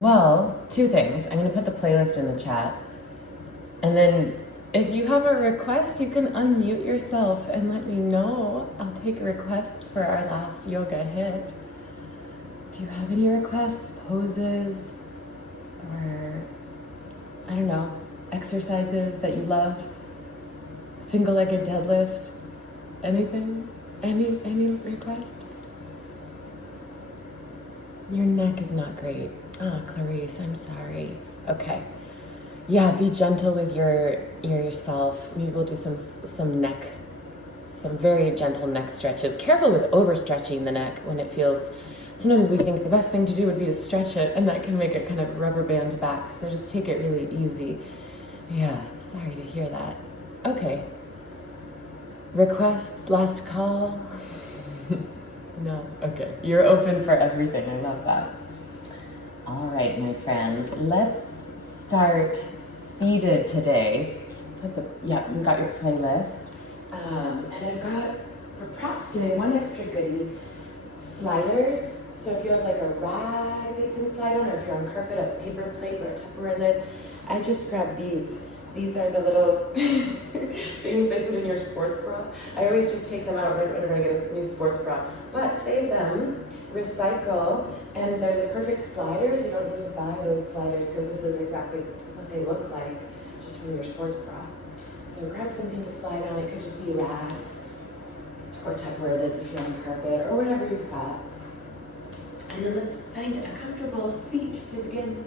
Well, two things. I'm going to put the playlist in the chat. And then if you have a request, you can unmute yourself and let me know. I'll take requests for our last yoga hit. Do you have any requests, poses, or I don't know, exercises that you love? Single-legged deadlift? Anything? Any request? Your neck is not great. Clarice, I'm sorry. Okay. Yeah, be gentle with yourself. Maybe we'll do some very gentle neck stretches. Careful with overstretching the neck when it feels. Sometimes we think the best thing to do would be to stretch it, and that can make it kind of rubber band back. So just take it really easy. Yeah, sorry to hear that. Okay. Requests, last call. No, okay. You're open for everything. I love that. All right, my friends, let's start seated today. You got your playlist. And I've got, for props today, one extra goodie, sliders. So if you have like a rag that you can slide on, or if you're on carpet, a paper plate or a Tupperware lid, I just grabbed these. These are the little things they put in your sports bra. I always just take them out right whenever I get a new sports bra. But save them, recycle, and they're the perfect sliders. You don't need to buy those sliders because this is exactly what they look like just from your sports bra. So grab something to slide on. It could just be rags or Tupperware lids if you're on carpet or whatever you've got. And then let's find a comfortable seat to begin.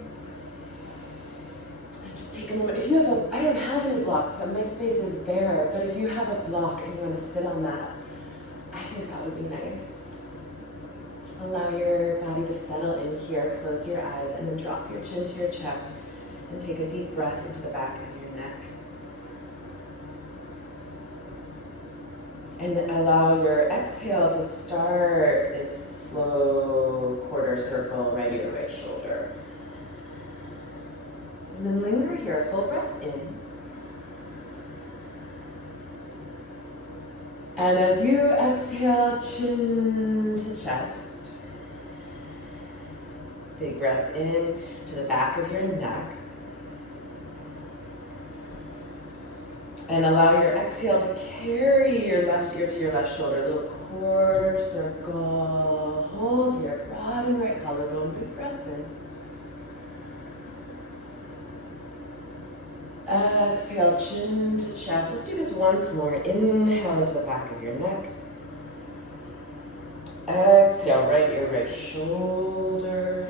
Take a moment. If you have I don't have any blocks, so my space is bare, but if you have a block and you want to sit on that, I think that would be nice. Allow your body to settle in here, close your eyes, and then drop your chin to your chest and take a deep breath into the back of your neck. And allow your exhale to start this slow quarter circle right to your right shoulder. And then linger here, full breath in. And as you exhale, chin to chest. Big breath in to the back of your neck. And allow your exhale to carry your left ear to your left shoulder. A little quarter circle. Hold here, broaden right collarbone. Big breath in. Exhale, chin to chest. Let's do this once more. Inhale into the back of your neck. Exhale, right ear, right shoulder.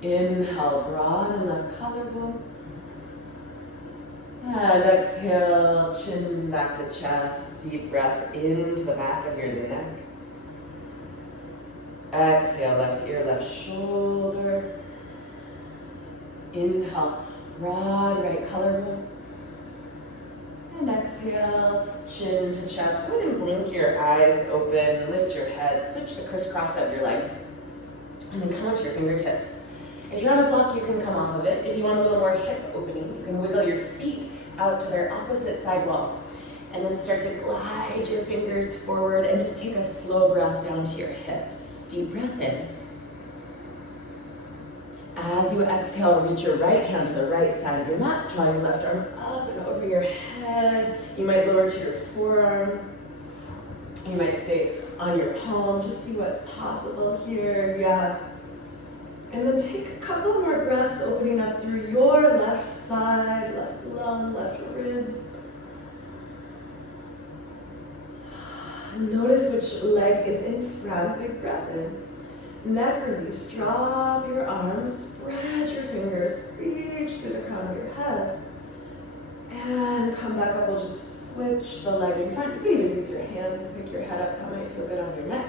Inhale, broaden left collarbone. And exhale, chin back to chest. Deep breath into the back of your neck. Exhale, left ear, left shoulder. Inhale, broad right collarbone. And exhale, chin to chest. Go ahead and blink your eyes open, lift your head, switch the crisscross of your legs, and then come onto your fingertips. If you're on a block, you can come off of it. If you want a little more hip opening, you can wiggle your feet out to their opposite side walls, and then start to glide your fingers forward and just take a slow breath down to your hips. Deep breath in. As you exhale, reach your right hand to the right side of your mat. Draw your left arm up and over your head. You might lower to your forearm. You might stay on your palm. Just see what's possible here. Yeah. And then take a couple more breaths, opening up through your left side, left lung, left ribs. Notice which leg is in front. Big breath in. Neck release, drop your arms, spread your fingers, reach through the crown of your head. And come back up, we'll just switch the leg in front. You can even use your hand to pick your head up, that might feel good on your neck.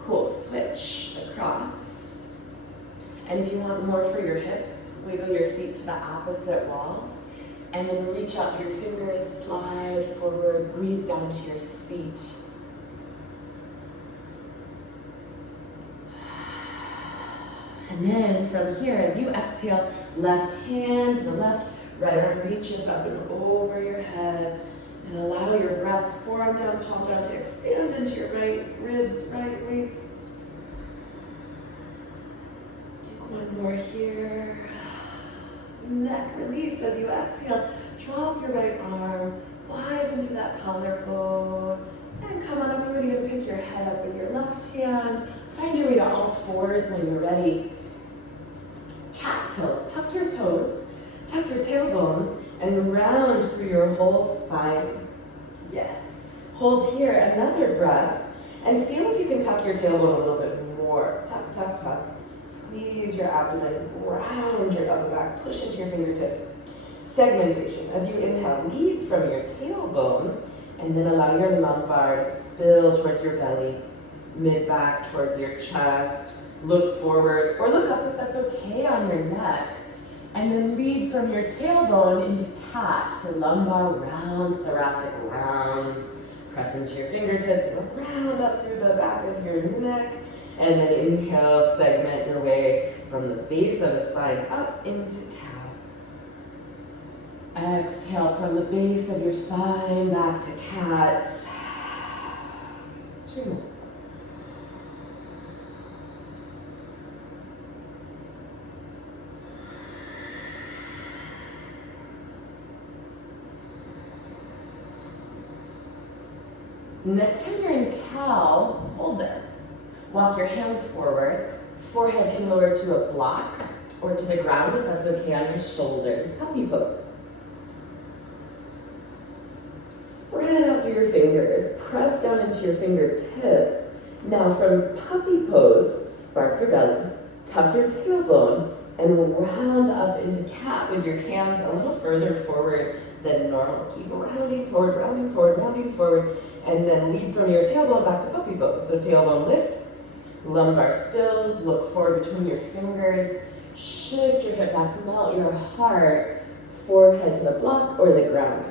Cool, switch across. And if you want more for your hips, wiggle your feet to the opposite walls. And then reach out your fingers, slide forward, breathe down to your seat. And then from here, as you exhale, left hand to the left, Right arm reaches up and over your head. And allow your breath, forearm down, palm down, to expand into your right ribs, right waist. Take one more here. Neck release as you exhale. Drop your right arm, widen through that collarbone. And come on up, everybody, and pick your head up with your left hand. Find your way to all fours when you're ready. Cat tilt, tuck your toes, tuck your tailbone, and round through your whole spine. Yes. Hold here, another breath, and feel if you can tuck your tailbone a little bit more. Tuck, tuck, tuck. Squeeze your abdomen, round your upper back, push into your fingertips. Segmentation. As you inhale, lead from your tailbone, and then allow your lumbar to spill towards your belly, mid-back towards your chest. Look forward, or look up if that's okay on your neck. And then lead from your tailbone into cat. So lumbar rounds, thoracic rounds. Press into your fingertips and round up through the back of your neck. And then inhale, segment your way from the base of the spine up into cat. Exhale from the base of your spine back to cat. 2 more. Next time you're in cow, hold there. Walk your hands forward. Forehead can lower to a block or to the ground if that's okay on your shoulders. Puppy pose. Spread out through your fingers. Press down into your fingertips. Now from puppy pose, spark your belly. Tuck your tailbone and round up into cat with your hands a little further forward than normal. Keep rounding forward, rounding forward, rounding forward. And then lead from your tailbone back to puppy pose. So tailbone lifts, lumbar spills, look forward between your fingers, shift your hip backs, melt your heart, forehead to the block or the ground.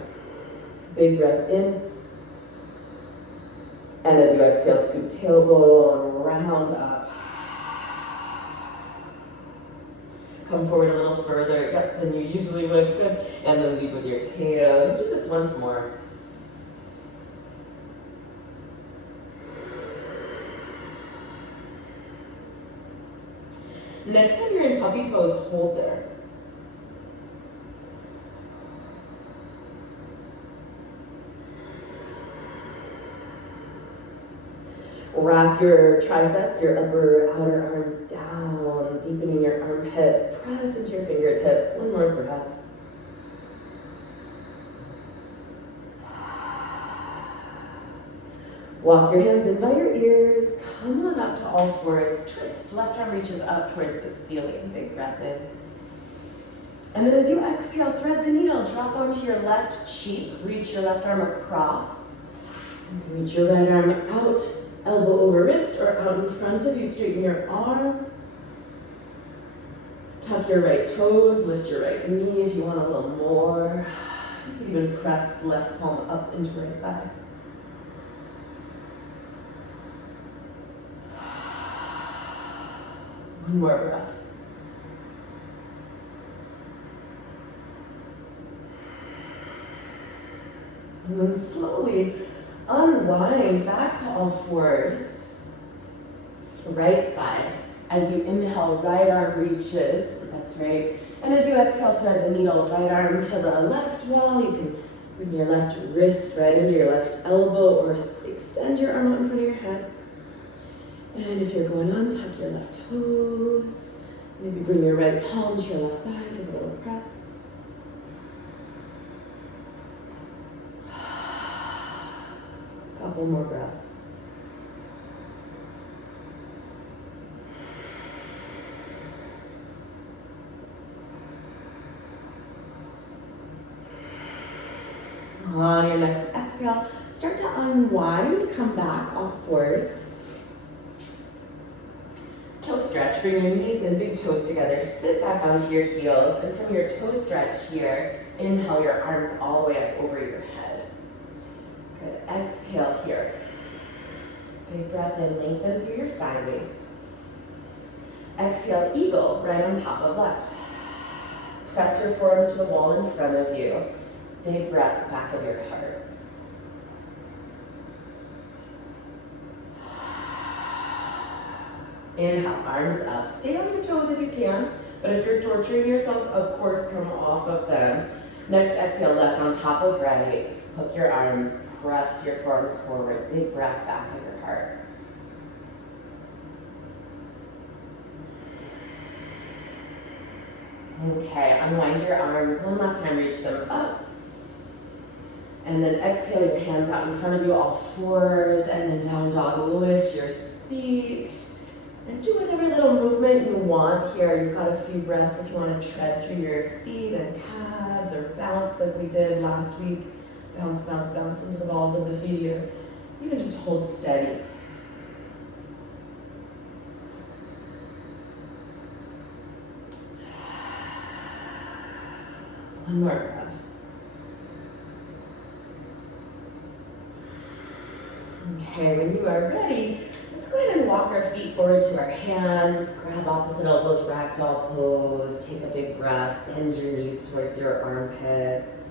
Big breath in. And as you exhale, scoop tailbone, round up. Come forward a little further, yep, than you usually would, good. And then lead with your tail. Do this once more. Next time you're in puppy pose, hold there. Wrap your triceps, your upper outer arms down, deepening your armpits. Press into your fingertips. One more breath. Walk your hands in by your ears. Come on up to all fours. Twist. Left arm reaches up towards the ceiling. Big breath in. And then as you exhale, thread the needle. Drop onto your left cheek. Reach your left arm across. Reach your right arm out. Elbow over wrist or out in front of you. Straighten your arm. Tuck your right toes. Lift your right knee if you want a little more. You can even press left palm up into right thigh. One more breath. And then slowly unwind back to all fours. Right side. As you inhale, right arm reaches. That's right. And as you exhale, thread the needle. Right arm to the left wall. You can bring your left wrist right into your left elbow or extend your arm out in front of your head. And if you're going on, tuck your left toes. Maybe bring your right palm to your left thigh. Give a little press. Couple more breaths. On your next exhale, start to unwind. Come back, all fours. Toe stretch, bring your knees and big toes together. Sit back onto your heels, and from your toe stretch here, inhale your arms all the way up over your head. Good, exhale here. Big breath in, lengthen through your side waist. Exhale, eagle, right on top of left. Press your forearms to the wall in front of you. Big breath, back of your heart. Inhale, arms up. Stay on your toes if you can, but if you're torturing yourself, of course, come off of them. Next, exhale, left on top of right. Hook your arms, press your forearms forward. Big breath, back of your heart. Okay, unwind your arms. One last time, reach them up. And then exhale your hands out in front of you, all fours, and then down dog. Lift your seat. And do whatever little movement you want here. You've got a few breaths if you want to tread through your feet and calves or bounce like we did last week. Bounce, bounce, bounce into the balls of the feet, or you can just hold steady. One more breath. Okay, when you are ready, let's go ahead and walk our feet forward to our hands, grab opposite elbows, ragdoll pose, take a big breath, bend your knees towards your armpits.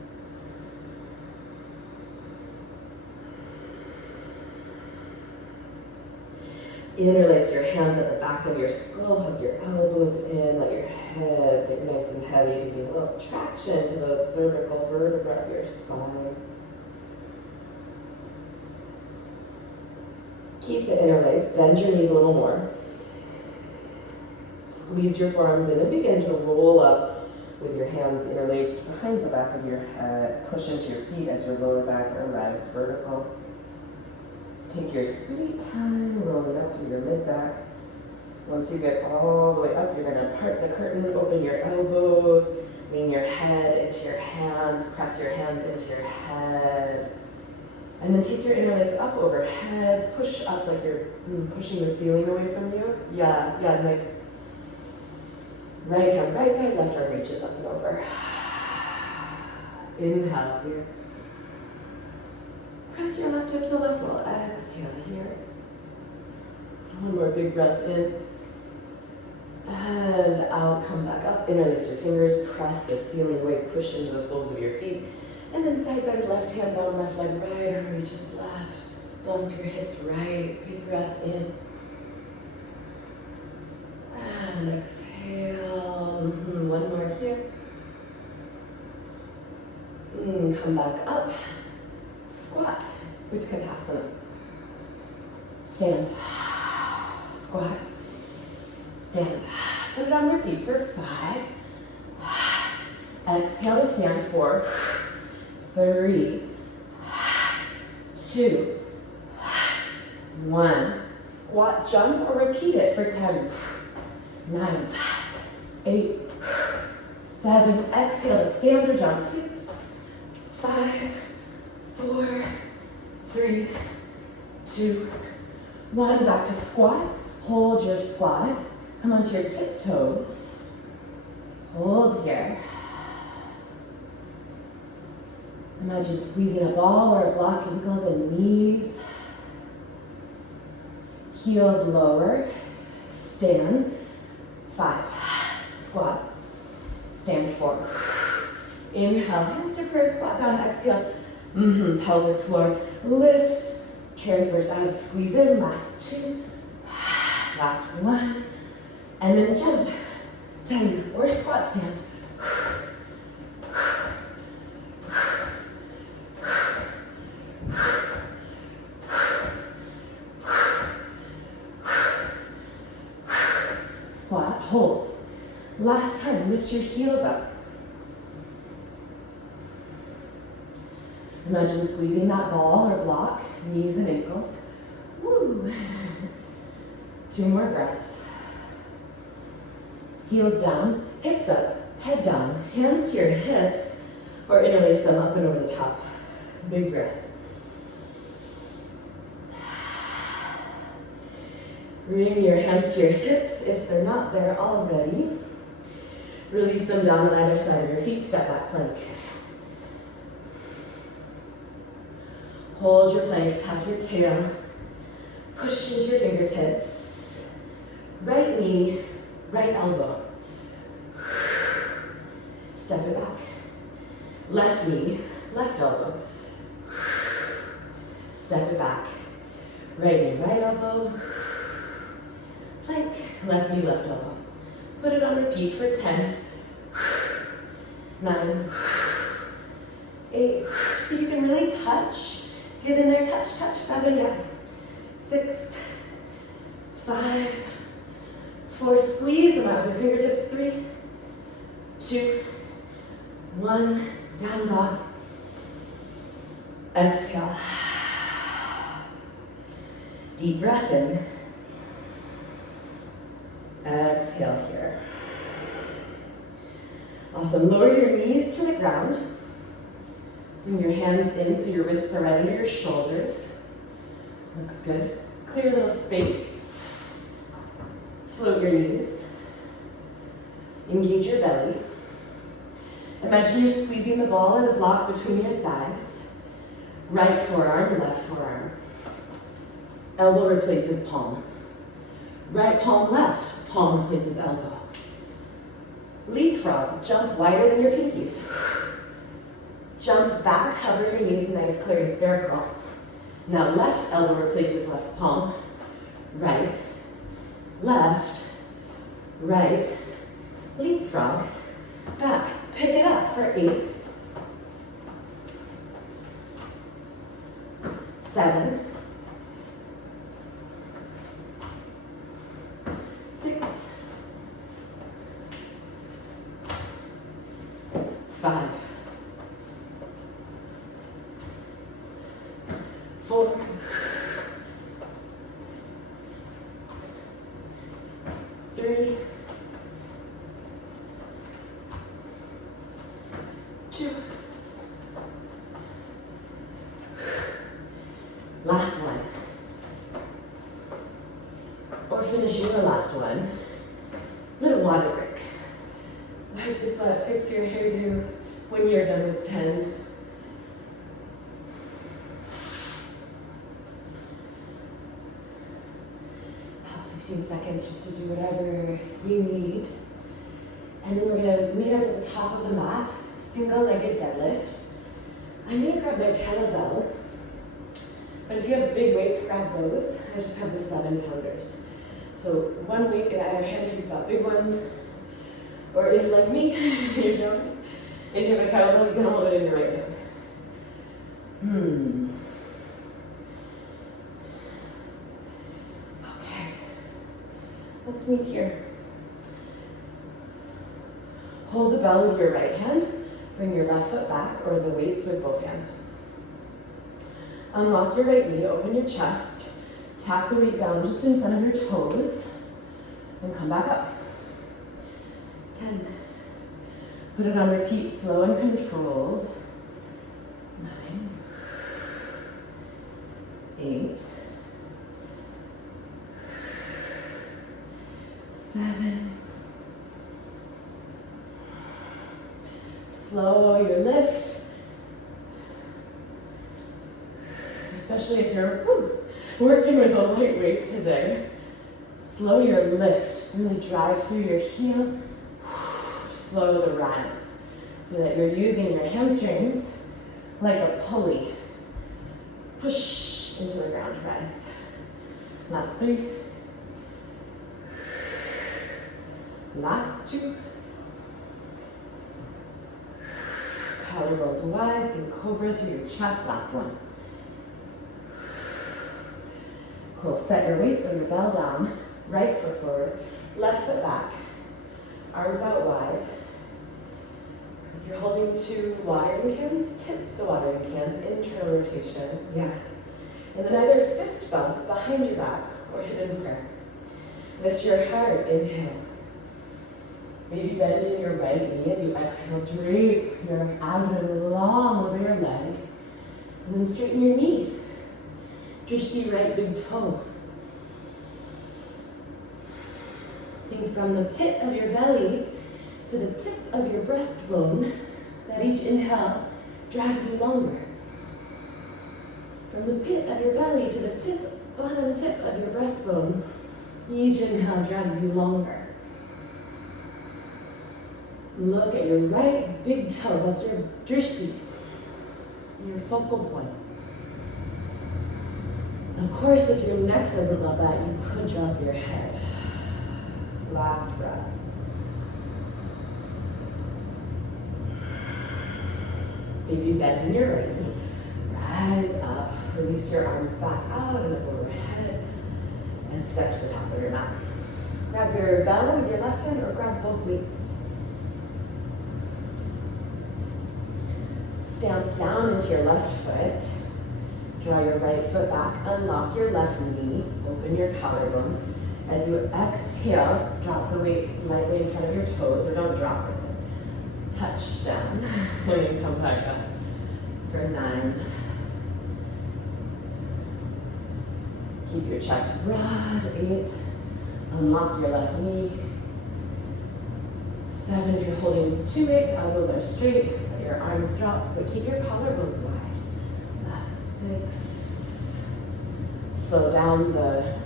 Interlace your hands at the back of your skull, hug your elbows in, let your head get nice and heavy to give a little traction to those cervical vertebrae of your spine. Keep the interlace, bend your knees a little more. Squeeze your forearms in and begin to roll up with your hands interlaced behind the back of your head. Push into your feet as your lower back arrives vertical. Take your sweet time, rolling up through your mid-back. Once you get all the way up, you're gonna part the curtain, open your elbows, lean your head into your hands, press your hands into your head. And then take your interlace up overhead, push up like you're pushing the ceiling away from you. Yeah, nice. Right hand, right thigh, left arm reaches up and over. Inhale here. Press your left hip to the left wall. Exhale here. One more big breath in. And out, come back up. Interlace your fingers, press the ceiling away, push into the soles of your feet. And then side bend, left hand down, left leg, right arm reaches left. Bump your hips right. Big breath in. And exhale. One more here. Come back up. Squat, Utkatasana. Stand, squat, stand. Put it on repeat for 5. Exhale to stand 4, 3, 2, 1. Squat, jump, or repeat it for 10, 9, 8, 7. Exhale to stand or jump. 6, 5, 4, 3, 2, 1. Back to squat. Hold your squat. Come onto your tiptoes. Hold here. Imagine squeezing a ball or a block, ankles and knees. Heels lower. Stand. 5. Squat. Stand 4. Inhale, hands to prayer, squat down, exhale. Pelvic floor lifts, transverse abs squeeze in, last 2, last 1, and then jump, 10, or squat stand. Squat, hold. Last time, lift your heels up. Imagine squeezing that ball or block, knees and ankles. Woo! 2 more breaths. Heels down, hips up, head down, hands to your hips, or interlace them up and over the top. Big breath. Bring your hands to your hips if they're not there already. Release them down on either side of your feet, step back plank. Hold your plank, tuck your tail, push into your fingertips, right knee, right elbow. Step it back. Left knee, left elbow. Step it back. Right knee, right elbow. Plank, left knee, left elbow. Put it on repeat for 10, 9, 8. So you can really touch. Get in there, touch, touch. 7 yet. 6, 5, 4. Squeeze them out with your fingertips. 3, 2, 1. Down dog. Exhale. Deep breath in. Exhale here. Awesome. Lower your knees to the ground. Bring your hands in so your wrists are right under your shoulders. Looks good. Clear a little space. Float your knees. Engage your belly. Imagine you're squeezing the ball or the block between your thighs. Right forearm, left forearm. Elbow replaces palm. Right palm left, palm replaces elbow. Leapfrog, jump wider than your pinkies. Jump back, hover your knees, nice clear as bear crawl. Now left elbow replaces left palm. Right, left, right, leapfrog, back. Pick it up for 8, 7, 6, 5, 4, 3, 2. Last one. Or finishing the last one. Little water break. Wipe the sweat, fix your hairdo when you're done with 10. About 15 seconds just to do whatever you need. And then we're gonna meet up at the top of the mat, single-legged deadlift. I'm gonna grab my kettlebell, but if you have big weights, grab those. I just have the 7-pounders. So one weight in either hand if you've got big ones, or if, like me, you don't. If you have a kettlebell, you can hold it in your right hand. Okay. Let's meet here. Hold the bell with your right hand. Bring your left foot back, or the weights with both hands. Unlock your right knee, open your chest. Tap the weight down just in front of your toes, and come back up. 10. Put it on repeat, slow and controlled. 9, 8, 7. Slow your lift, especially if you're working with a light weight today. Slow your lift, really drive through your heel, slow the rise, so that you're using your hamstrings like a pulley. Push into the ground, rise. Last 3. Last 2. Collarbones wide, think cobra through your chest. Last one. Cool, set your weights or your bell down. Right foot forward, left foot back. Arms out wide. If you're holding 2 watering cans, tip the watering cans, internal rotation. Yeah. And then either fist bump behind your back or hidden prayer. Lift your heart, inhale. Maybe bend in your right knee as you exhale, drape your abdomen long over your leg. And then straighten your knee. Drishti right big toe. Think from the pit of your belly to the tip of your breastbone, that each inhale drags you longer. From the pit of your belly to the bottom tip of your breastbone, each inhale drags you longer. Look at your right big toe. That's your drishti, your focal point. Of course, if your neck doesn't love that, you could drop your head. Last breath. Baby bend in your right knee. Rise up. Release your arms back out and up overhead. And step to the top of your mat. Grab your belly with your left hand or grab both weights. Stamp down into your left foot. Draw your right foot back. Unlock your left knee. Open your collarbones. As you exhale, drop the weight slightly in front of your toes, or don't drop it. Touch down. And then come back up for 9. Keep your chest broad. 8. Unlock your left knee. 7. If you're holding 2 weights, elbows are straight. Let your arms drop, but keep your collarbones wide. Last 6. Slow down the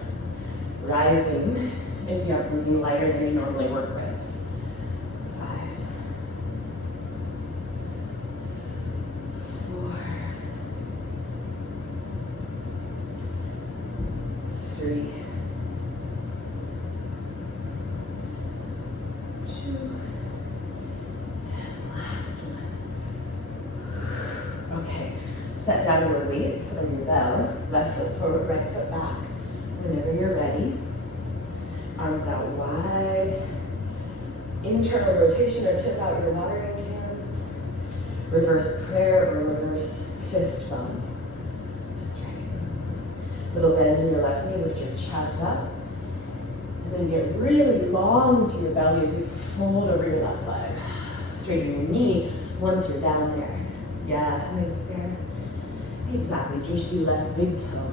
rising if you have something lighter than you normally work with. 5. 4. 3. 2. And last one. Okay, set down your weights on your bell. Left foot forward, right foot back. Whenever you're ready. Arms out wide. Internal rotation or tip out your watering cans. Reverse prayer or reverse fist bump. That's right. Little bend in your left knee, lift your chest up. And then get really long through your belly as you fold over your left leg. Straighten your knee once you're down there. Yeah, nice there. Exactly, drishti left big toe.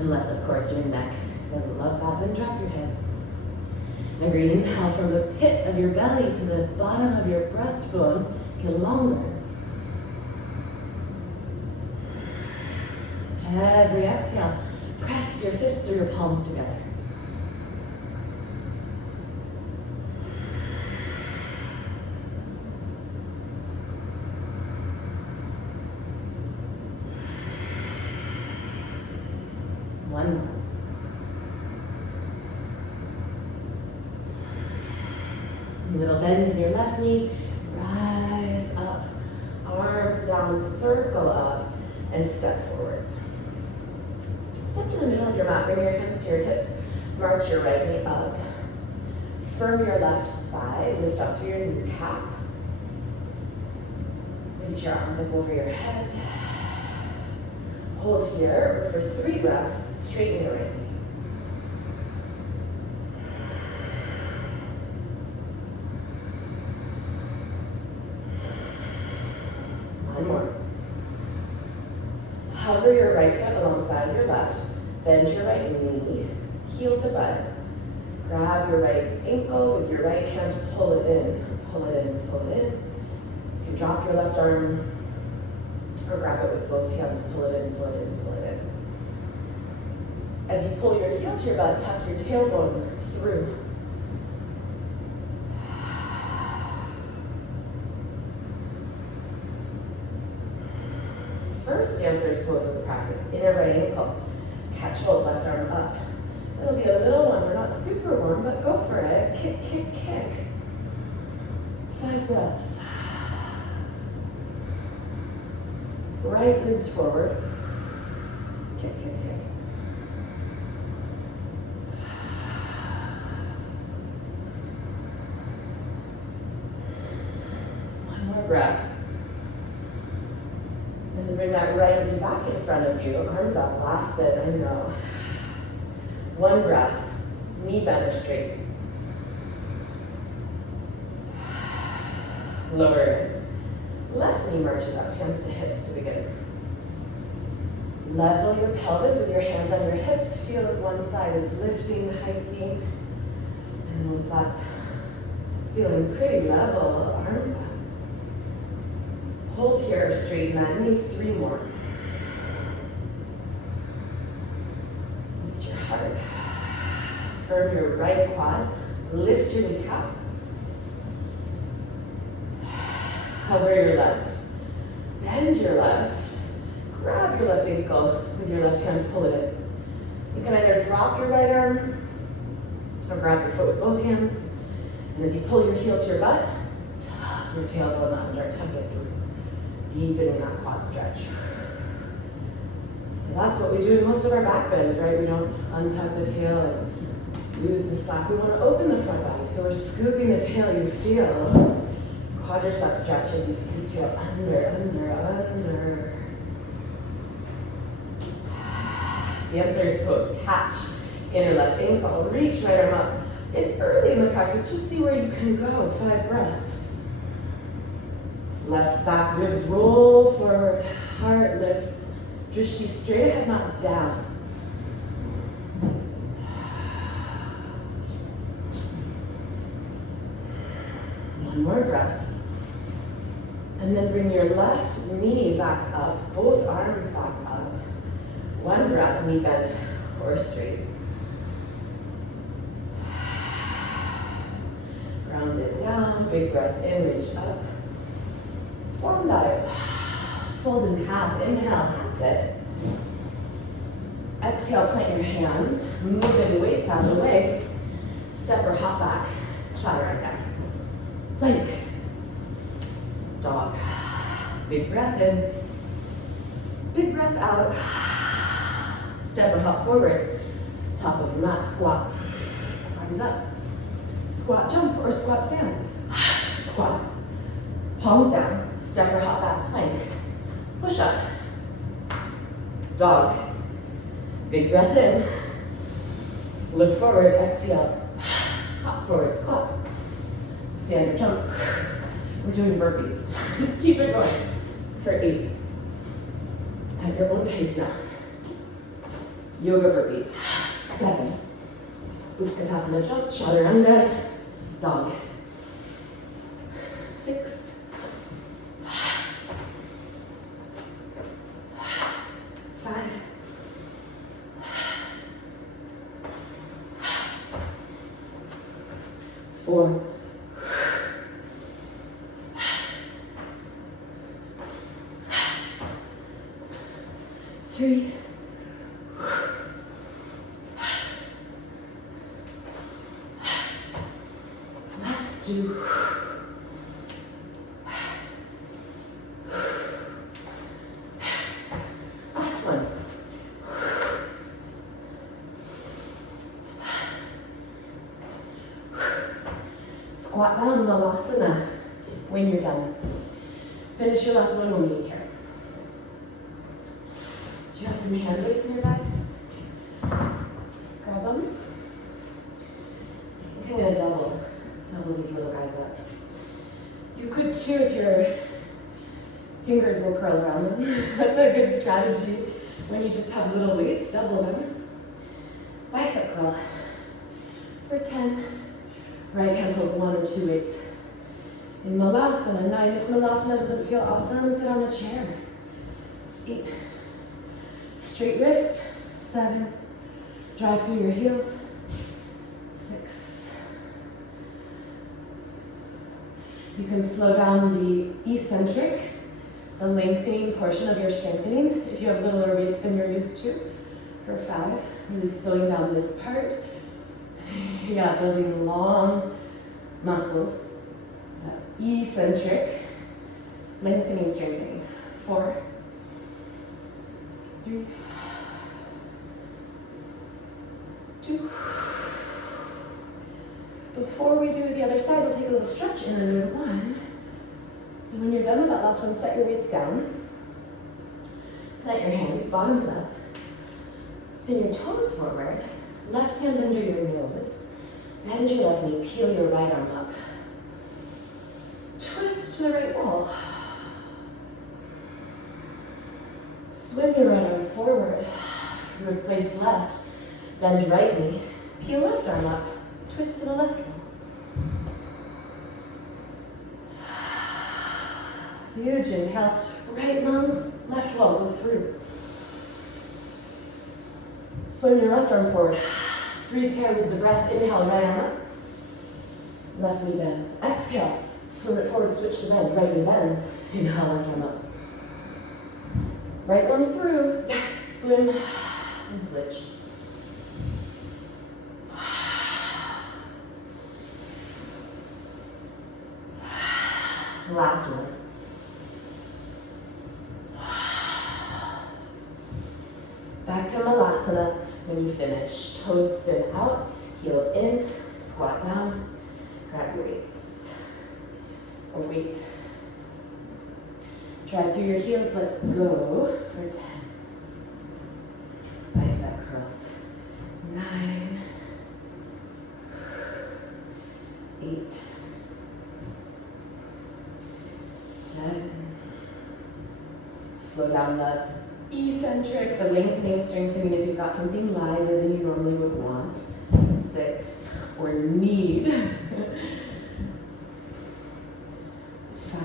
Unless, of course, your neck doesn't love that, then drop your head. Every inhale from the pit of your belly to the bottom of your breastbone, get longer. Every exhale, press your fists or your palms together. One more. Little bend in your left knee, rise up, arms down, circle up, and step forwards. Step to the middle of your mat, bring your hands to your hips, march your right knee up, firm your left thigh, lift up through your kneecap, reach your arms up over your head, hold here for 3 breaths, straighten your right knee. One more. Hover your right foot alongside your left, bend your right knee, heel to butt. Grab your right ankle with your right hand, pull it in, pull it in, pull it in. You can drop your left arm or grab it with both hands, pull it in, pull it in, pull it in. As you pull your heel to your butt, tuck your tailbone through. First dancer's pose of the practice, inner right ankle. Catch hold, left arm up. It'll be a little one, we're not super warm, but go for it. Kick, kick, kick. 5 breaths. Right ribs forward. Kick, kick, kick. One more breath. And then bring that right knee back in front of you. Arms up, last bit, I know. 1 breath. Knee bent or straight. Lower it. Left knee marches up, hands to hips to begin. Level your pelvis with your hands on your hips. Feel if one side is lifting, hiking. And then once that's feeling pretty level, arms up. Hold here, straighten that knee, 3 more. Lift your heart. Firm your right quad, Lift your kneecap. Hover your left. Bend your left. Grab your left ankle with your left hand, pull it in. You can either drop your right arm or grab your foot with both hands. And as you pull your heel to your butt, tuck your tailbone under, tuck it through. Deepening that quad stretch. So that's what we do in most of our back bends, right? We don't untuck the tail and lose the slack. We want to open the front body. So we're scooping the tail. You feel quadricep stretch as you scoop tail under, under, under. Dancer's pose. Catch inner left ankle. Reach right arm up. It's early in the practice. Just see where you can go. 5 breaths. Left back ribs roll forward. Heart lifts. Drishti straight ahead, not down. One more breath. And then bring your left knee back up. Both arms back up. One breath, knee bent or straight. Ground it down. Big breath in, reach up. Swan dive. Fold in half. Inhale, half it. Exhale, plant your hands. Move any weights out of the way. Step or hop back. Chaturanga. Plank. Dog. Big breath in. Big breath out. Step or hop forward. Top of your mat, squat. Arms up. Squat, jump, or squat, stand. Squat. Palms down. Step or hop back, plank. Push up. Dog. Big breath in. Look forward, exhale. Hop forward, squat. Stand or jump. We're doing burpees. Keep it going for 8. At your own pace now. Yoga burpees. 7. Utkatasana jump, chaturanga, dog. 6. 5. 4. 3. 2. Last one. Squat down, Malasana, when you're done. Finish your last one when you here. Do you have some hand weights nearby? Grab them. I'm gonna double these little guys up. You could too if your fingers will curl around them. That's a good strategy when you just have little weights, double them. Bicep curl for 10. Right hand holds 1 or 2 weights. In Malasana, 9. If Malasana doesn't feel awesome, sit on a chair. 8. Straight wrist. 7. Drive through your heels. 6. You can slow down the eccentric, the lengthening portion of your strengthening, if you have littler weights than you're used to, for 5. Really slowing down this part. Yeah, building long muscles. Eccentric, lengthening, strengthening. 4. 3. 2. Before we do the other side, we'll take a little stretch, interlude 1. So when you're done with that last one, set your weights down. Plant your hands, bottoms up. Spin your toes forward. Left hand under your nose. Bend your left knee, peel your right arm up. Twist to the right wall. Swim your right arm forward. Replace left. Bend right knee. Peel left arm up. Twist to the left wall. Huge inhale. Right lung, left wall, go through. Swim your left arm forward. 3 pair with the breath. Inhale, right arm up. left knee bends. Exhale, swim it forward, switch the bend, right knee bends. Inhale, left arm up. Right going through, yes, swim, and switch. Last one. Back to Malasana. When you finish, toes spin out, heels in, squat down, grab your weights. Or weight. Drive through your heels, let's go for 10. Bicep curls. 9, 8, 7. Slow down the eccentric, the lengthening, strengthening if you've got something lighter than you normally would want. 6 or need. 5.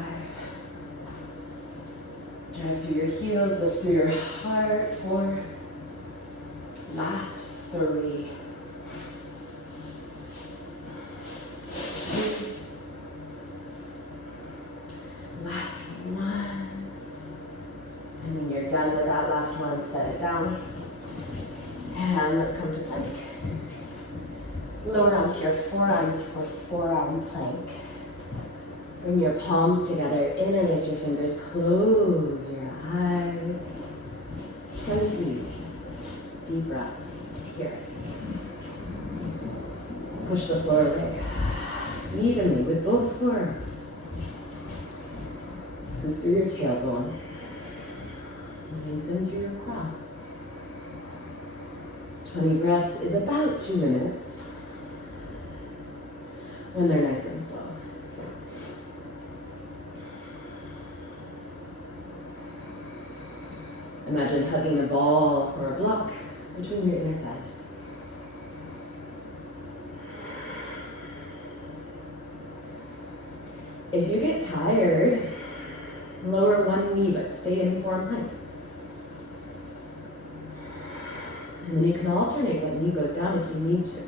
Drive through your heels, lift through your heart. 4. Last 3. 2. Last 1. And when you're done with that last one, set it down. And let's come to plank. Lower onto your forearms for forearm plank. Bring your palms together, interlace your fingers, close your eyes. 20 deep breaths here. Push the floor away evenly with both forearms. Scoop through your tailbone. Lengthen through your crown. 20 breaths is about 2 minutes when they're nice and slow. Imagine hugging a ball or a block between your inner thighs. If you get tired, lower one knee but stay in form plank. And then you can alternate when knee goes down if you need to.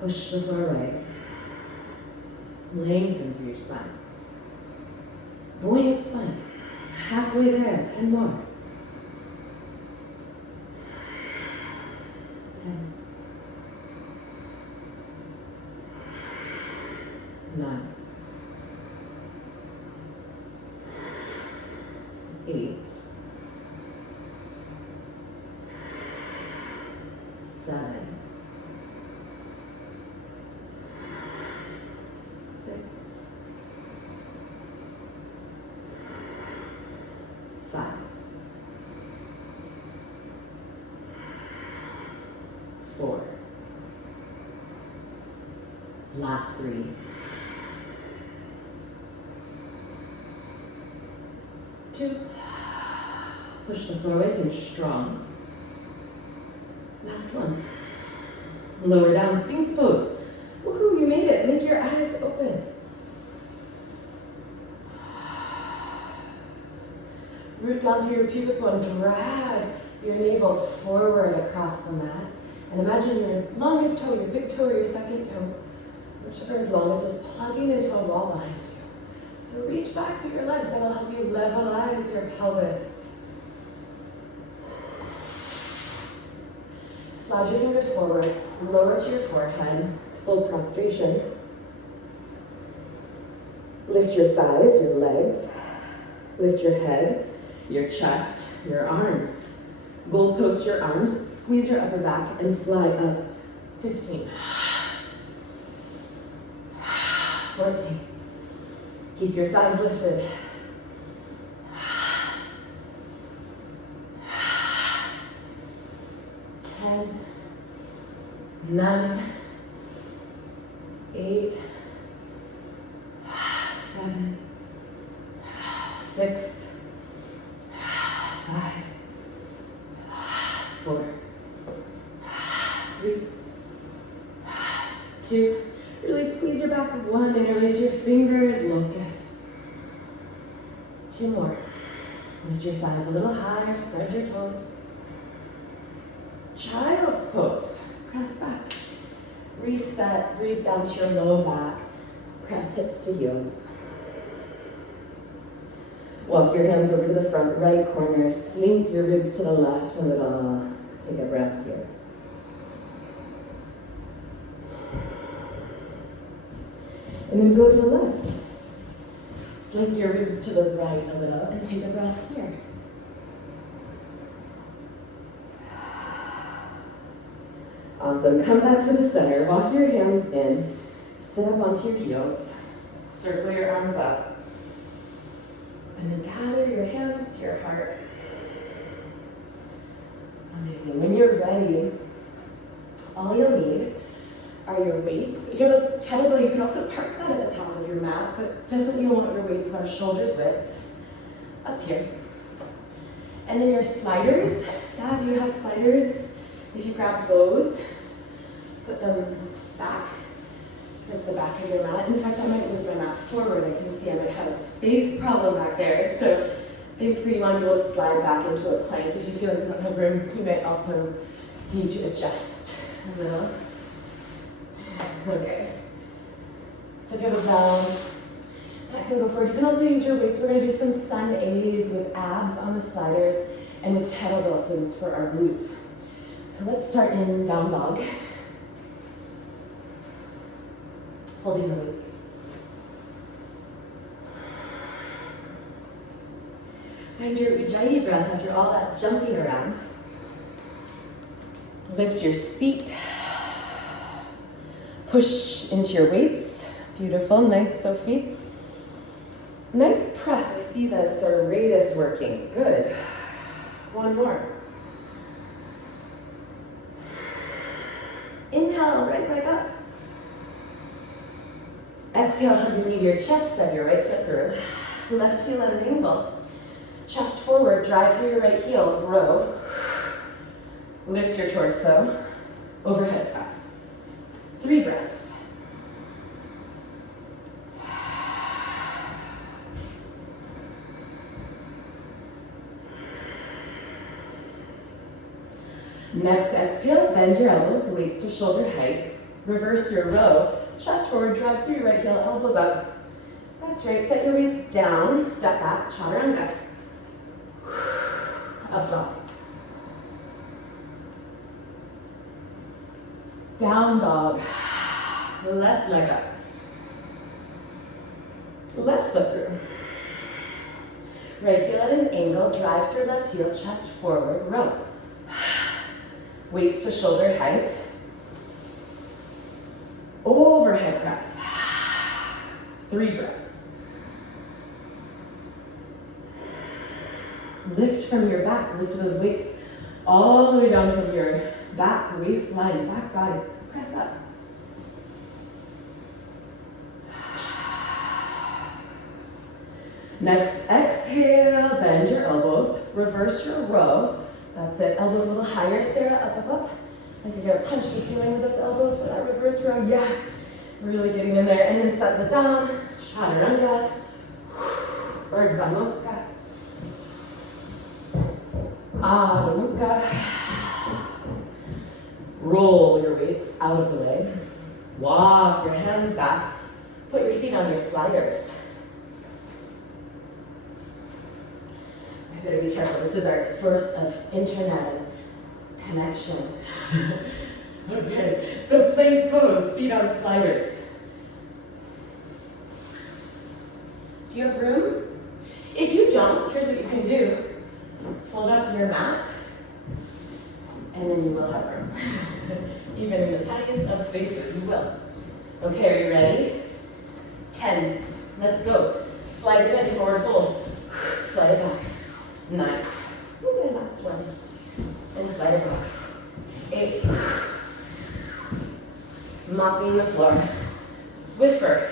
Push the floor away. Lengthen through your spine. Buoyant spine. Halfway there, 10 more. 10. 9. 8. 7. 6. 5. 4. Last 3. 2. Push the floor away, finish strong. Last one. Lower down, Sphinx pose. Woohoo, you made it. Make your eyes open. Root down through your pubic bone, drag your navel forward across the mat. And imagine your longest toe, your big toe, or your second toe, whichever is longest, just plugging into a wall behind you. So reach back through your legs, that'll help you levelize your pelvis. Slide your fingers forward, lower to your forehead, full prostration. Lift your thighs, your legs. Lift your head, your chest, your arms. Goalpost your arms, squeeze your upper back, and fly up. 15. 14. Keep your thighs lifted. 10, 9, 8, 7, 6, 5, 4, 3, 2. Really squeeze your back. 1, interlace your fingers, locust. 2 more. Lift your thighs a little higher, spread your toes. child's pose. Press back. Reset, breathe down to your low back. Press hips to heels. Walk your hands over to the front right corner. Slink your ribs to the left a little. Take a breath here. And then go to the left. Slink your ribs to the right a little and take a breath here. Awesome. Come back to the center. Walk your hands in. Sit up onto your heels. Circle your arms up. And then gather your hands to your heart. Amazing. When you're ready, all you'll need are your weights. If you have a kettlebell, you can also park that at the top of your mat, but definitely you'll want your weights about shoulder's width up here. And then your sliders. Yeah, do you have sliders? If you grab those, put them back towards the back of your mat. In fact, I might move my mat forward. I can see I might have a space problem back there. So basically you want to be able to slide back into a plank. If you feel like you don't have room, you might also need to adjust a little. Okay. So if you have a bell, that can go forward. You can also use your weights. We're going to do some sun A's with abs on the sliders and with kettlebell swings for our glutes. So let's start in down dog. Holding the weights. Find your Ujjayi breath after all that jumping around. Lift your seat. Push into your weights. Beautiful, nice, Sophie. Nice press. I see the serratus working. Good. One more. Inhale, right leg up. Exhale, hug your knee to your chest, step your right foot through. Left heel at an angle. Chest forward, drive through your right heel, row. Lift your torso. Overhead press. 3 breaths. Next exhale, bend your elbows, weights to shoulder height. Reverse your row, chest forward, drive through your right heel, elbows up. That's right, set your weights down, step back, chaturanga. Up dog. Down dog. Left leg up. Left foot through. Right heel at an angle, drive through left heel, chest forward, row. Weights to shoulder height. Overhead press. 3 breaths. Lift from your back. Lift those weights all the way down from your back, waistline, back body. Press up. Next, exhale, bend your elbows. Reverse your row. That's it. Elbows a little higher, Sarah. Up, up, up. Like you're gonna punch the ceiling with those elbows for that reverse row. Yeah. Really getting in there. And then set the down. Chaturanga. Urdhva Mukha. Adho Mukha. Roll your weights out of the way. Walk your hands back. Put your feet on your sliders. I better be careful. This is our source of internet and connection. Okay, so plank pose, feet on sliders. Do you have room? If you don't, here's what you can do. Fold up your mat, and then you will have room. Even in the tiniest of spaces, you will. Okay, are you ready? 10. Let's go. Slide it in, forward fold. Slide it back. 9. Okay, last one. And slide it back. 8. Mopping the floor. Swiffer.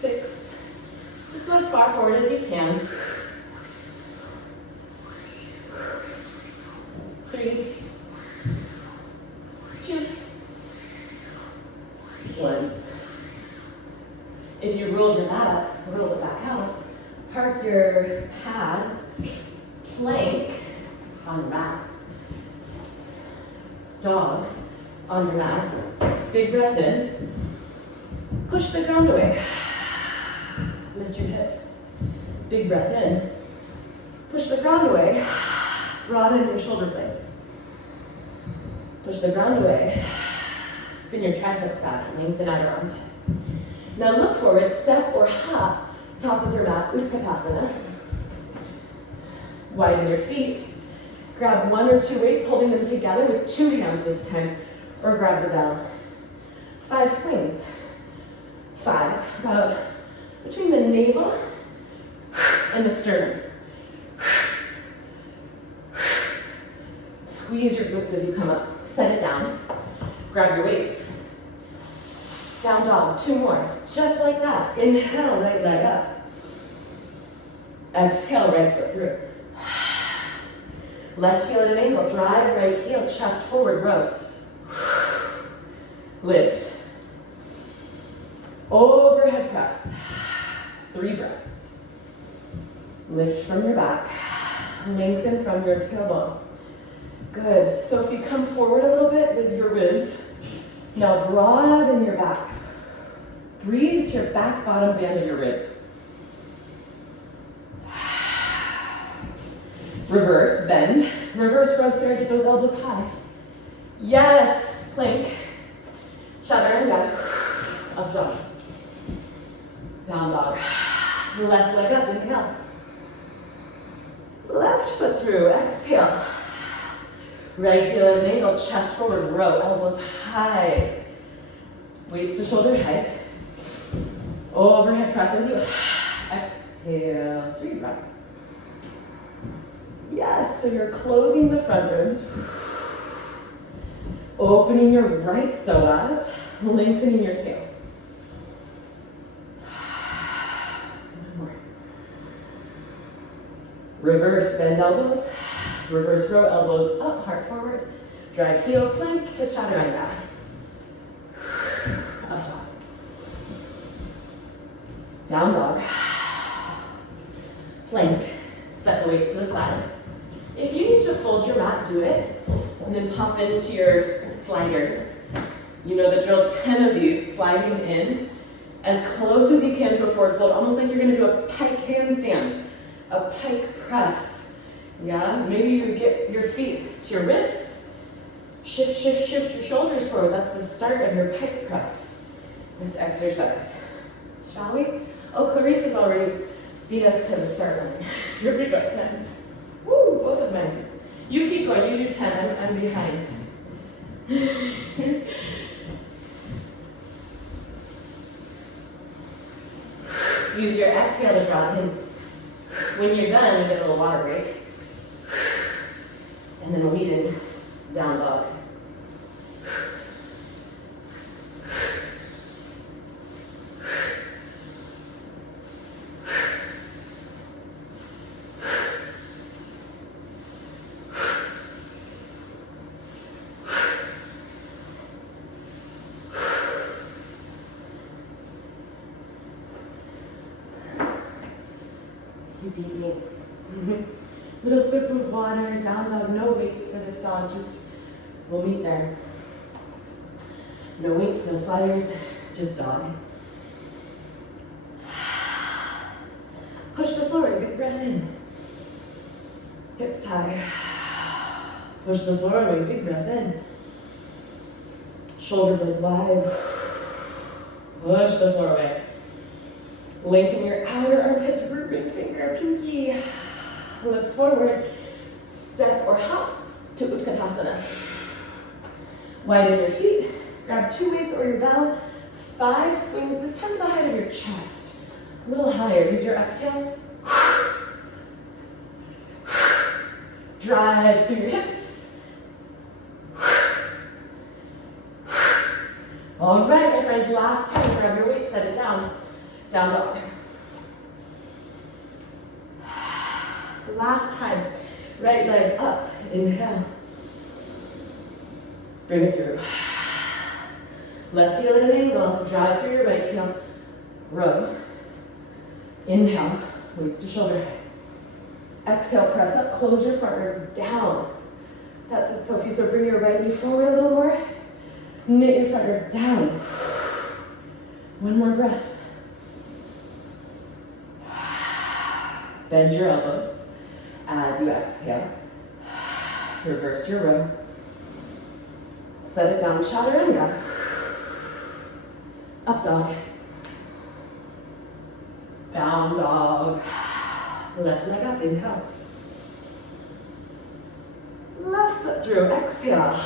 6. Just go as far forward as you can. 3. 2. 1. If you rolled your mat up, roll it back out. Park your pads, plank on your mat. dog on your mat. Big breath in. Push the ground away. Lift your hips. Big breath in. Push the ground away. Broaden your shoulder blades. Push the ground away. Spin your triceps back. Lengthen outer arm. Now look forward, step or hop, top of your mat, Utkatasana. Widen your feet. Grab 1 or 2 weights, holding them together with 2 hands this time, or grab the bell. 5 swings. 5, about between the navel and the sternum. Squeeze your glutes as you come up. Set it down. Grab your weights. Down dog, 2 more. Just like that. Inhale, right leg up. Exhale, right foot through. Left heel at an angle. Drive right heel, chest forward, row. Lift. Overhead press. 3 breaths. Lift from your back. Lengthen from your tailbone. Good. So if you come forward a little bit with your ribs, now broaden your back. Breathe to your back bottom band of your ribs. Reverse, bend. Reverse row, Sarah, get those elbows high. Yes, plank. Chaturanga. Up dog. Down dog. Left leg up, inhale. Left foot through, exhale. Right heel at an angle, chest forward, row, elbows high. Weights to shoulder height. Overhead press as you exhale. 3 breaths. Yes, so you're closing the front ribs. Opening your right psoas, lengthening your tail. 1 more. Reverse, bend elbows. Reverse row, elbows up, heart forward. Drive heel, plank to chaturanga. Up dog. Down dog. Plank. Set the weights to the side. If you need to fold your mat, do it. And then pop into your sliders. You know the drill, 10 of these, sliding in as close as you can to a forward fold, almost like you're gonna do a pike handstand, a pike press. Yeah, maybe you get your feet to your wrists, shift, shift, shift your shoulders forward. That's the start of your pike press, this exercise. Shall we? Oh, Clarice has already beat us to the start line. Here we go, 10. Woo, both of them. You keep going, you do 10, I'm behind. Use your exhale to draw in. When you're done, you get a little water break. And then we'll meet in down dog. You beat me. Little sip of water, down dog, no weights for this dog, just, we'll meet there. No weights, no sliders, just dog. Push the floor, big breath in. Hips high. Push the floor away, big breath in. Shoulder blades wide. Push the floor away. Lengthen your outer armpits, root ring finger, pinky. Look forward, step or hop to Utkatasana. Widen your feet, grab 2 weights or your bell, 5 swings, this time to the height of your chest. A little higher, use your exhale. Drive through your hips. All right, my friends, last time, grab your weight, set it down. Down dog. Last time, right leg up, inhale. Bring it through. Left heel at an angle, drive through your right heel. Row. Inhale, weights to shoulder height. Exhale, press up, close your front ribs down. That's it, Sophie. So bring your right knee forward a little more. Knit your front ribs down. One more breath. Bend your elbows as you exhale. Reverse your row. Set it down, chaturanga. Up dog. Down dog. Left leg up, inhale. Left foot through, exhale.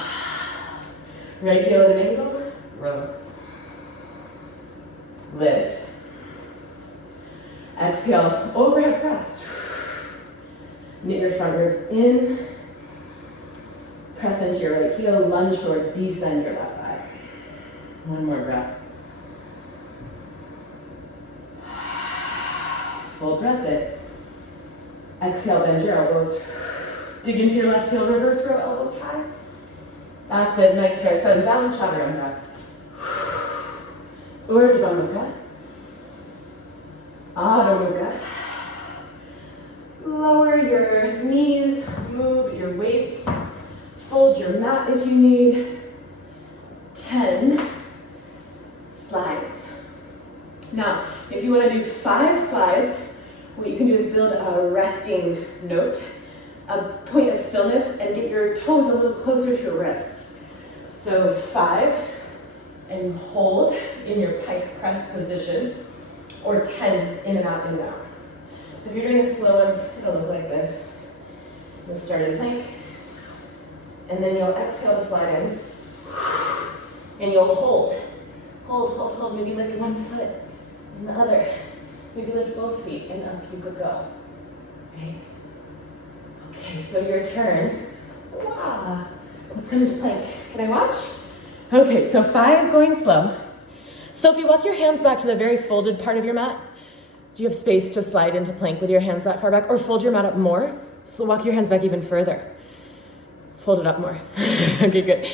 Right heel at an angle, row. Lift. Exhale, overhead press. Knit your front ribs in. Press into your right heel, lunge forward, descend your left thigh. One more breath. Full breath in. Exhale, bend your elbows. Dig into your left heel, reverse row, elbows high. That's it, nice hair. Set down, chaturanga. Urdhva Mukha. Adho Mukha. Lower your knees, move your weights, fold your mat if you need. 10 slides. Now, if you want to do 5 slides, what you can do is build a resting note, a point of stillness, and get your toes a little closer to your wrists. So 5, and you hold in your pike press position, or 10, in and out, in and out. So if you're doing the slow ones, it'll look like this. You'll start in plank, and then you'll exhale to slide in, and you'll hold. Hold, hold, hold. Maybe lift one foot and the other. Maybe lift both feet, and up you could go. Right? Okay, so your turn. Wow. Let's come into plank. Can I watch? Okay, so 5 going slow. So if you walk your hands back to the very folded part of your mat, do you have space to slide into plank with your hands that far back? Or fold your mat up more. So walk your hands back even further. Fold it up more. Okay, good.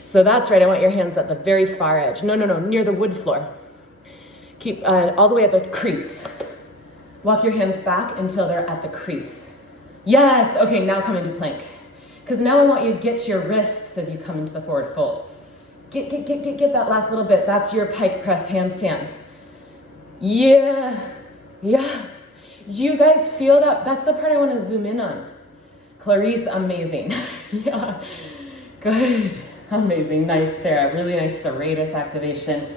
So that's right, I want your hands at the very far edge. No, near the wood floor. Keep all the way at the crease. Walk your hands back until they're at the crease. Yes, okay, now come into plank. Because now I want you to get to your wrists as you come into the forward fold. Get that last little bit. That's your pike press handstand. Yeah. You guys feel that? That's the part I want to zoom in on. Clarice, amazing. Yeah, good. Amazing, nice, Sarah. Really nice serratus activation.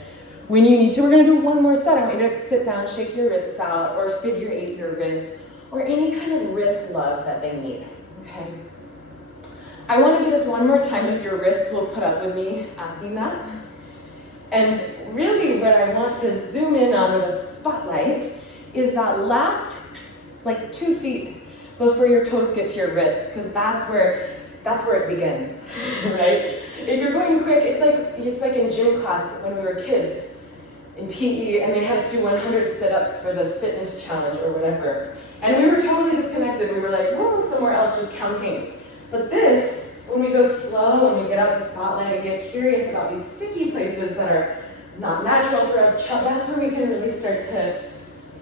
When you need to, we're going to do one more set. I want you to sit down, shake your wrists out, or figure 8 your wrist, or any kind of wrist love that they need, okay? I want to do this one more time if your wrists will put up with me asking that. And really what I want to zoom in on with a spotlight is that last, it's like 2 feet before your toes get to your wrists, because that's where it begins, right? If you're going quick, it's like in gym class when we were kids in PE, and they had us do 100 sit-ups for the fitness challenge or whatever. And we were totally disconnected. We were like, whoa, somewhere else just counting. But this, when we go slow, when we get out the spotlight and get curious about these sticky places that are not natural for us, that's where we can really start to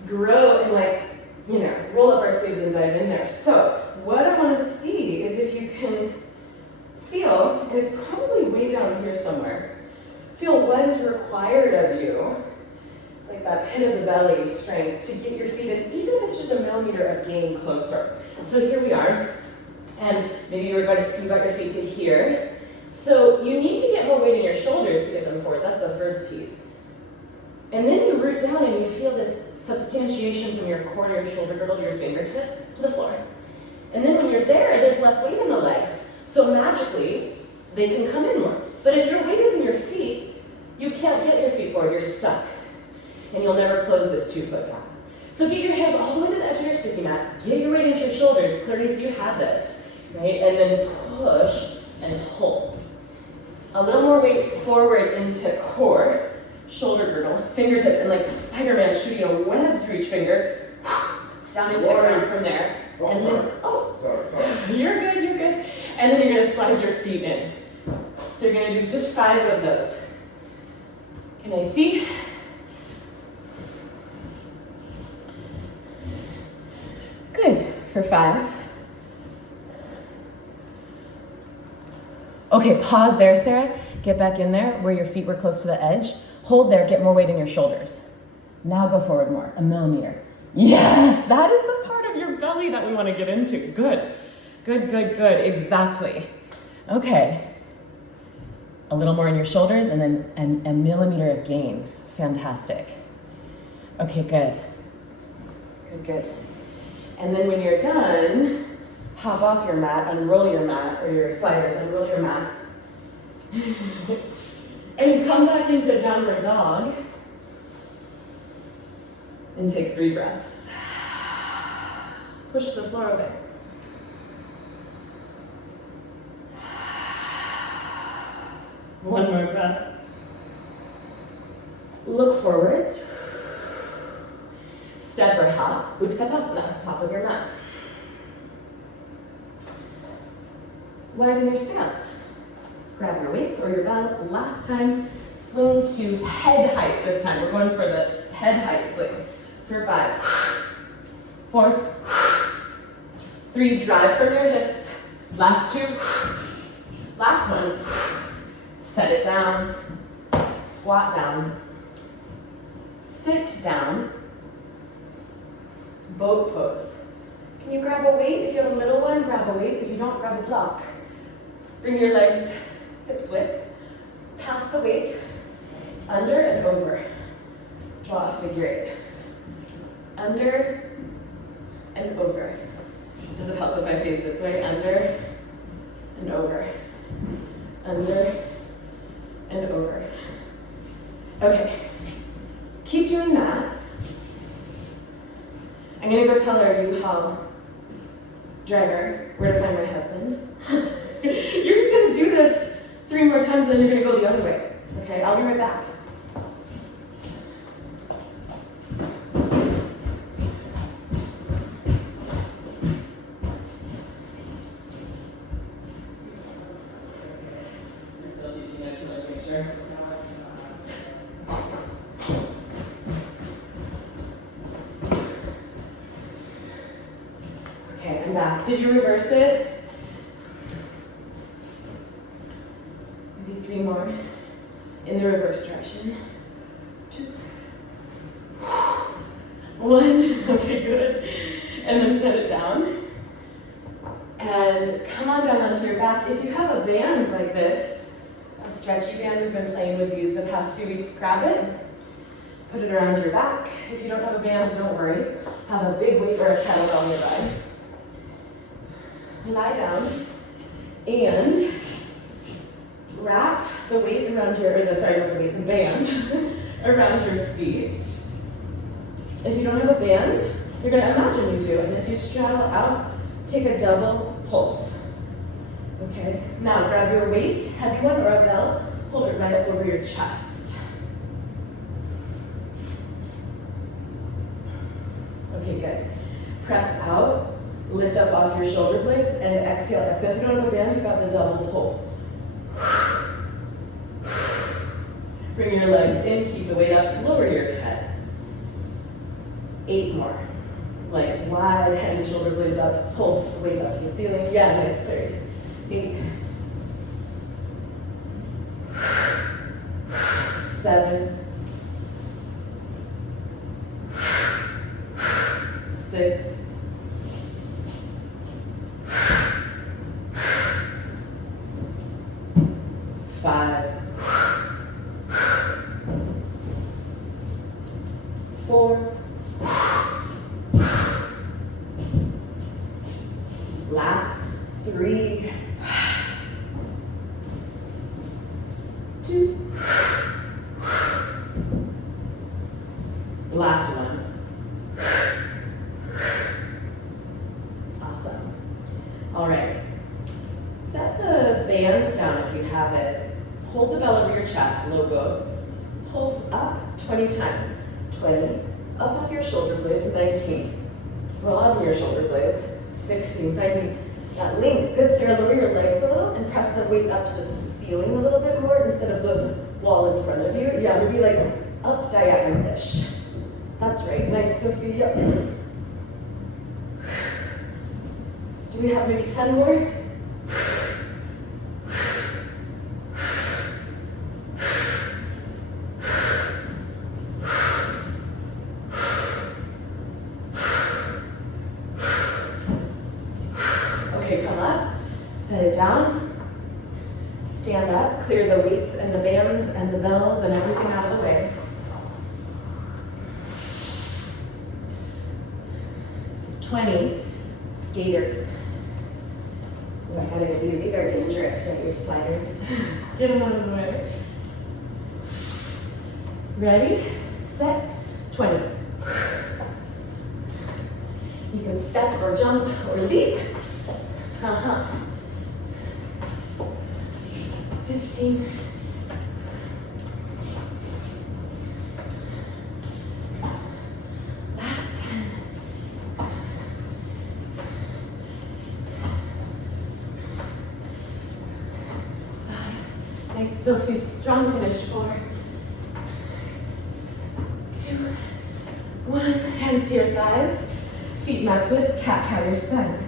grow and roll up our sleeves and dive in there. So what I want to see is if you can feel, and it's probably way down here somewhere, feel what is required of you. It's like that pit of the belly strength to get your feet in, even if it's just a millimeter of getting closer. So here we are, and maybe you got your feet to here. So you need to get more weight in your shoulders to get them forward. That's the first piece. And then you root down and you feel this substantiation from your core to your shoulder girdle to your fingertips to the floor. And then when you're there's less weight in the legs. So magically, they can come in more. But if your weight is in your feet, you can't get your feet forward, you're stuck. And you'll never close this 2-foot gap. So get your hands all the way to the edge of your sticky mat, get your weight into your shoulders. Clarice, you have this, right? And then push and hold. A little more weight forward into core, shoulder girdle, fingertip, and like Spider-Man shooting a web through each finger, down into the ground from there. And then, you're good. And then you're gonna slide your feet in. So you're gonna do just 5 of those. Can I see? Good, for 5. Okay, pause there, Sarah. Get back in there where your feet were close to the edge. Hold there, get more weight in your shoulders. Now go forward more, 1 millimeter. Yes, that is the part of your belly that we want to get into. Good, good, good, good, exactly. Okay, a little more in your shoulders and then a millimeter of gain. Fantastic. Okay, good. Good, good. And then when you're done, hop off your mat, unroll your mat, or your sliders, unroll your mat. And come back into downward dog. And take 3 breaths. Push the floor away. One more breath. Look forwards. Step or hop, Utkatasana, top of your mat. Widen your stance. Grab your weights or your belt. Last time, swing to head height this time. We're going for the head height swing. For 5, 4, 3, drive from your hips. Last 2, last one. Set it down, squat down, sit down, boat pose. Can you grab a weight? If you have a little one, grab a weight. If you don't, grab a block. Bring your legs hips width. Pass the weight, under and over. Draw a figure 8. Under and over. Does it help if I face this way? Under and over. Under and over. Okay, keep doing that. I'm gonna go tell our U-Haul driver where to find my husband. You're just gonna do this 3 more times, then you're gonna go the other way. Okay, I'll be right back. Okay, I'm back. Did you reverse it? Maybe 3 more in the reverse direction. 2, 1. Okay, good. And then set it down. And come on down onto your back. If you have a band like this, a stretchy band, we've been playing with these the past few weeks, grab it. Put it around your back. If you don't have a band, don't worry. Have a big weight or a kettlebell nearby. Lie down and wrap the weight around your, the band around your feet. If you don't have a band, you're gonna imagine you do, and as you straddle out, take a double pulse. Okay, now grab your weight, heavy one or a belt, hold it right up over your chest. Okay, good. Press out. Lift up off your shoulder blades and exhale, exhale. If you don't have a band, you've got the double pulse. Bring your legs in, keep the weight up, lower your head. 8 more. Legs wide, head and shoulder blades up, pulse, weight up to the ceiling. Yeah, nice, Clarice. 8. 7. 6. 5. 4. Last 3. 2. Last one. Awesome. All right. Set the band down if you have it. Hold the bell over your chest, logo. Pulse up 20 times. 20. Up off your shoulder blades, 19. Roll out of your shoulder blades, 16. Finding that link. Good, Sarah, lower your legs a little and press the weight up to the ceiling a little bit more instead of the wall in front of you. Yeah, maybe like up diagonal-ish. That's right, nice, Sophia. Do we have maybe 10 more? sit down, stand up, clear the weights and the bands and the bells and everything out of the way. "20 skaters." Oh, I gotta get these. These are dangerous, right? Your sliders. Get them out of the way. Ready, set, 20. You can step or jump or leap. 15. Last 10. Nice, Sophie, strong finish. 4, 2, 1. Hands to your thighs. Feet mats with cat-cow your spine.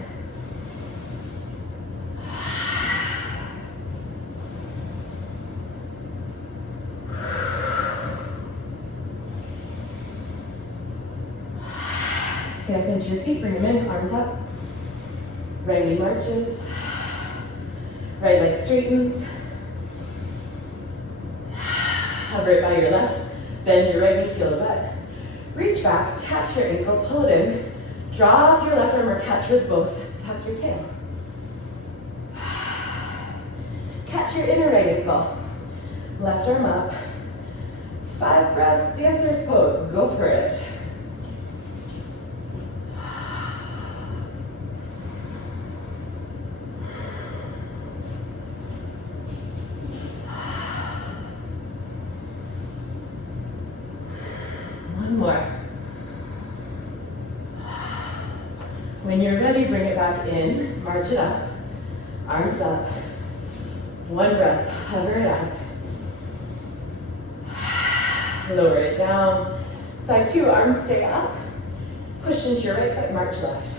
Stand up into your feet, bring them in, arms up. Right knee marches. Right leg straightens. Hover it by your left. Bend your right knee, heel to butt. Reach back, catch your ankle, pull it in. Drop your left arm or catch with both. Tuck your tail. Catch your inner right ankle. Left arm up. 5 breaths, dancer's pose. Go for it. One more. When you're ready, bring it back in, march it up, arms up. 1 breath, hover it out. Lower it down. Side 2, arms stay up. Push into your right foot, march left.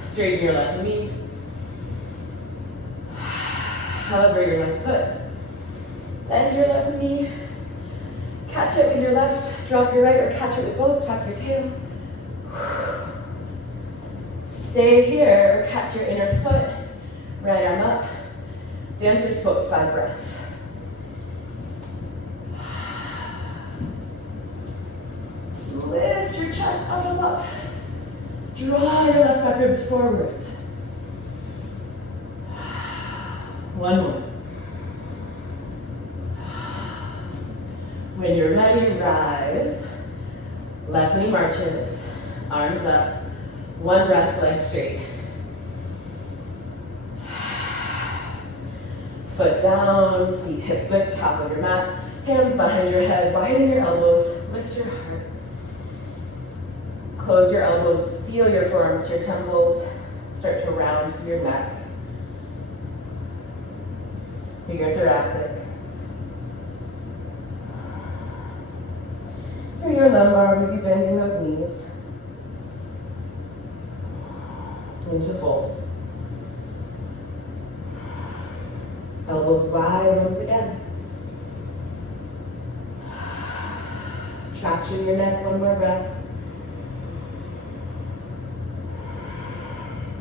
Straighten your left knee. Hover your left foot. Bend your left knee. Catch it with your left, drop your right, or catch it with both, tuck your tail. Stay here, or catch your inner foot. Right arm up. Dancer's pose, 5 breaths. Lift your chest up and up. Draw your left back ribs forwards. 1 more. When you're ready, rise. Left knee marches. Arms up. 1 breath, legs straight. Foot down, feet hips width, top of your mat. Hands behind your head, widen your elbows, lift your heart. Close your elbows, seal your forearms to your temples. Start to round through your neck. Through your thoracic. Through your lumbar, maybe bending those knees. Into fold. Elbows wide once again. Traction your neck, 1 more breath.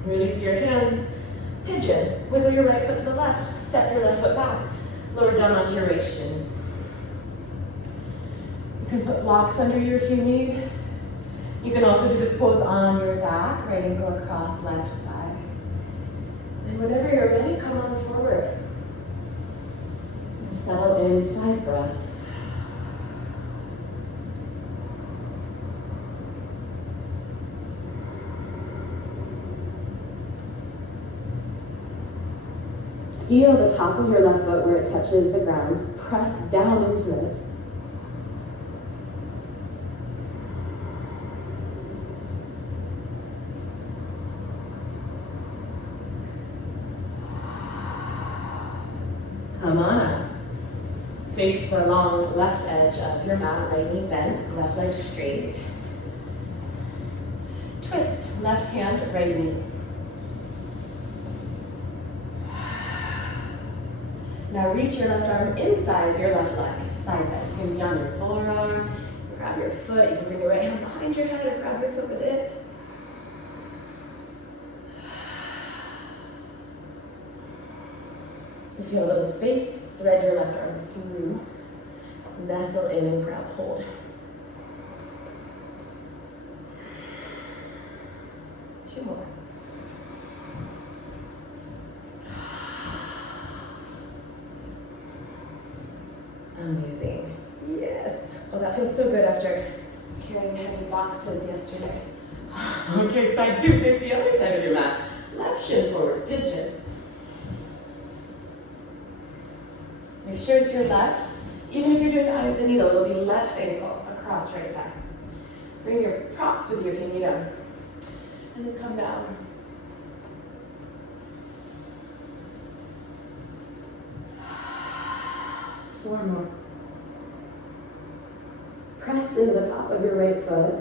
Release your hands. Pigeon. Wiggle your right foot to the left. Step your left foot back. Lower down onto your right shin. You can put blocks under you if you need. You can also do this pose on your back, right ankle across left thigh. And whenever you're ready, come on forward. And settle in, 5 breaths. Feel the top of your left foot where it touches the ground. Press down into it. Come on up. Face the long left edge of your mat, right knee bent, left leg straight. Twist, left hand, right knee. Now reach your left arm inside your left leg, side bend. You can be on your forearm, grab your foot, you can bring your right hand behind your head or grab your foot with it. If you have a little space, thread your left arm through, nestle in and grab hold. Two more. Amazing. Yes. Oh, that feels so good after carrying heavy boxes yesterday. Okay, side two, face the other side of your mat. Left shin forward, pigeon. Make sure it's your left. Even if you're doing eye of the needle, it'll be left ankle across right thigh. Bring your props with you if you need them. And then come down. Four more. Press into the top of your right foot.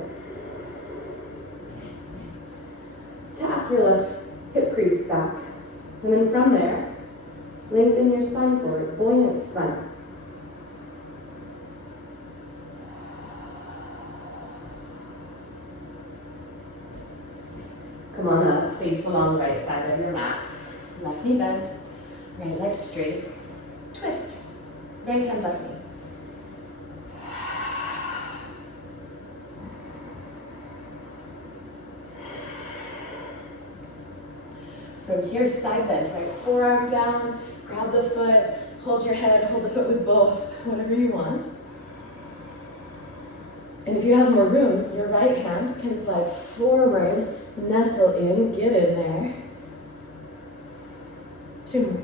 Tap your left hip crease back. And then from there, lengthen your spine forward, buoyant spine. Come on up, face the long right side of your mat. Left knee bent, right leg straight. Twist. Right hand, left knee. From here, side bend, right forearm down, grab the foot, hold your head, hold the foot with both, whatever you want. And if you have more room, your right hand can slide forward, nestle in, get in there. Two more.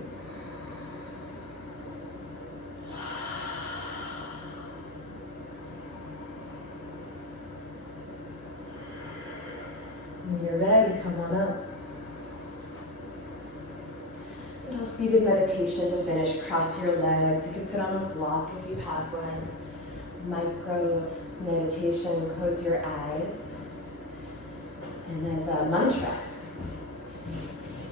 When you're ready, come on up. Little seated meditation to finish. Cross your legs. You can sit on a block if you have one. Micro meditation. Close your eyes. And as a mantra,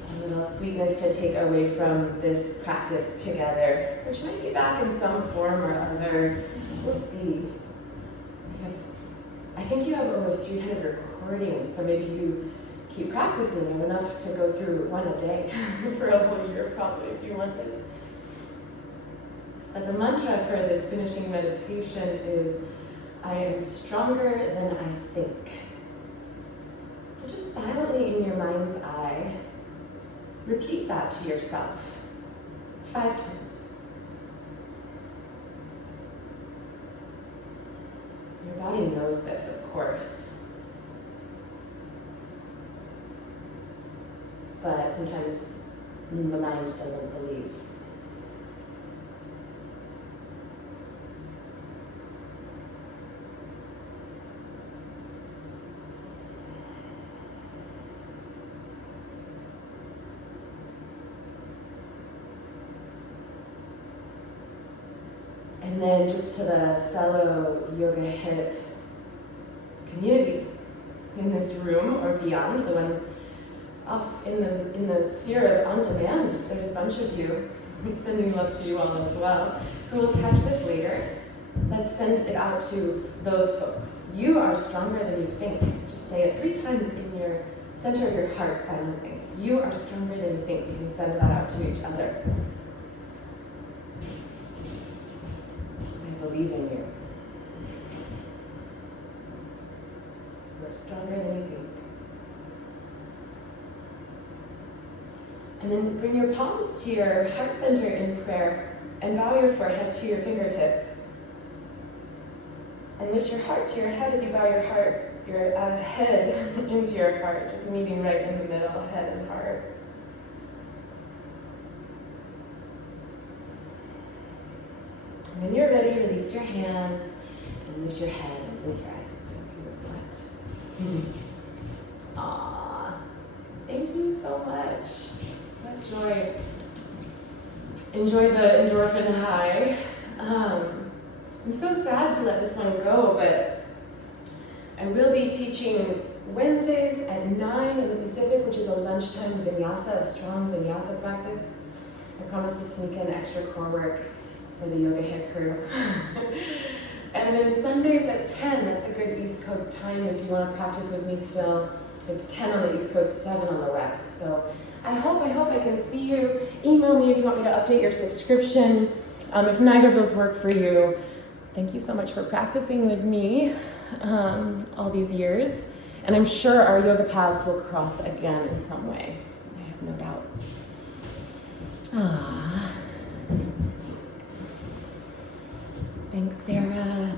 a little sweetness to take away from this practice together, which might be back in some form or other. We'll see. I think you have over 300 recordings, so maybe you keep practicing. You have enough to go through one a day for a whole year, probably, if you wanted. But the mantra for this finishing meditation is, I am stronger than I think. So just silently in your mind's eye, repeat that to yourself 5 times. Your body knows this, of course. But sometimes the mind doesn't believe. And then just to the fellow Yoga Hit community in this room or beyond, the ones off in the sphere of on demand, there's a bunch of you, sending love to you all as well, who will catch this later. Let's send it out to those folks. You are stronger than you think. Just say it 3 times in your center of your heart silently. You are stronger than you think. You can send that out to each other. I believe in you. You are stronger than you think. And then bring your palms to your heart center in prayer and bow your forehead to your fingertips. And lift your heart to your head as you bow your head into your heart, just meeting right in the middle, head and heart. And when you're ready, release your hands and lift your head and blink your eyes through the sweat. Aww. Thank you so much. What joy. Enjoy the endorphin high. I'm so sad to let this one go, but I will be teaching Wednesdays at 9 in the Pacific, which is a lunchtime vinyasa, a strong vinyasa practice. I promise to sneak in extra core work for the Yoga Hit crew. And then Sundays at 10, that's a good East Coast time if you want to practice with me still. It's 10 on the East Coast, 7 on the West. So I hope I can see you. Email me if you want me to update your subscription. If neither of those work for you, thank you so much for practicing with me all these years. And I'm sure our yoga paths will cross again in some way. I have no doubt. Ah. Thanks, Sarah.